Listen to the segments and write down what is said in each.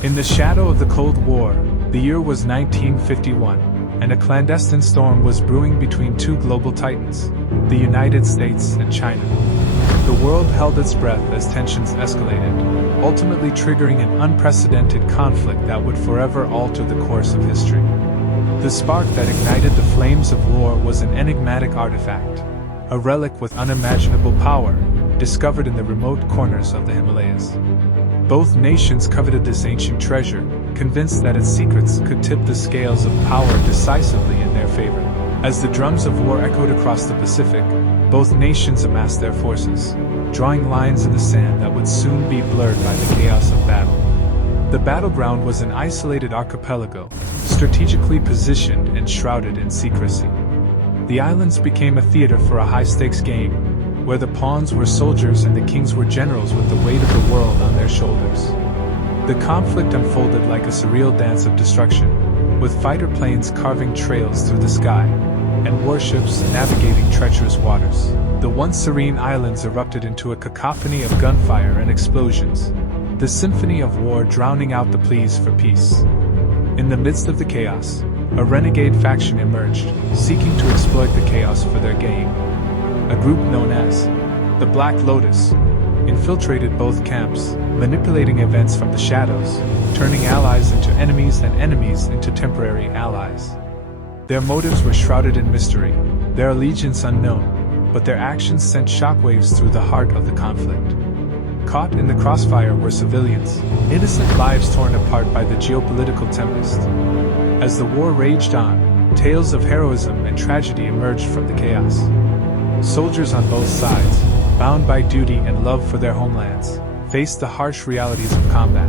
In the shadow of the Cold War, the year was 1951, and a clandestine storm was brewing between two global titans, the United States and China. The world held its breath as tensions escalated, ultimately triggering an unprecedented conflict that would forever alter the course of history. The spark that ignited the flames of war was an enigmatic artifact, a relic with unimaginable power, discovered in the remote corners of the Himalayas. Both nations coveted this ancient treasure, convinced that its secrets could tip the scales of power decisively in their favor. As the drums of war echoed across the Pacific, both nations amassed their forces, drawing lines in the sand that would soon be blurred by the chaos of battle. The battleground was an isolated archipelago, strategically positioned and shrouded in secrecy. The islands became a theater for a high-stakes game, where the pawns were soldiers and the kings were generals with the weight of the world on their shoulders. The conflict unfolded like a surreal dance of destruction, with fighter planes carving trails through the sky, and warships navigating treacherous waters. The once serene islands erupted into a cacophony of gunfire and explosions, the symphony of war drowning out the pleas for peace. In the midst of the chaos, a renegade faction emerged, seeking to exploit the chaos for their gain. A group known as the Black Lotus infiltrated both camps, manipulating events from the shadows, turning allies into enemies and enemies into temporary allies. Their motives were shrouded in mystery, their allegiance unknown, but their actions sent shockwaves through the heart of the conflict. Caught in the crossfire were civilians, innocent lives torn apart by the geopolitical tempest. As the war raged on, tales of heroism and tragedy emerged from the chaos. Soldiers on both sides, bound by duty and love for their homelands, faced the harsh realities of combat,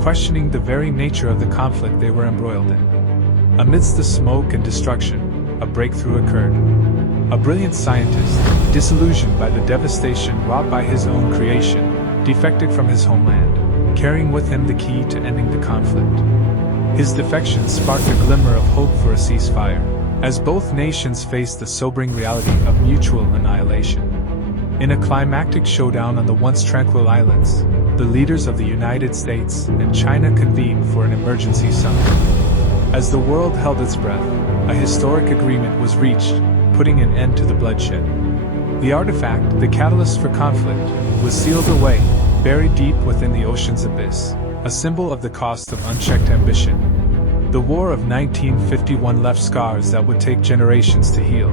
questioning the very nature of the conflict they were embroiled in. Amidst the smoke and destruction, a breakthrough occurred. A brilliant scientist, disillusioned by the devastation wrought by his own creation, defected from his homeland, carrying with him the key to ending the conflict. His defection sparked a glimmer of hope for a ceasefire, as both nations faced the sobering reality of mutual annihilation. In a climactic showdown on the once tranquil islands, the leaders of the United States and China convened for an emergency summit. As the world held its breath, a historic agreement was reached, putting an end to the bloodshed. The artifact, the catalyst for conflict, was sealed away, buried deep within the ocean's abyss, a symbol of the cost of unchecked ambition. The War of 1951 left scars that would take generations to heal,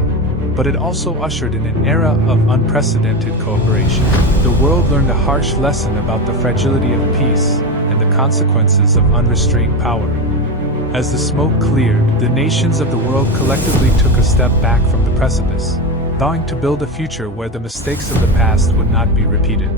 but it also ushered in an era of unprecedented cooperation. The world learned a harsh lesson about the fragility of peace and the consequences of unrestrained power. As the smoke cleared, the nations of the world collectively took a step back from the precipice, vowing to build a future where the mistakes of the past would not be repeated.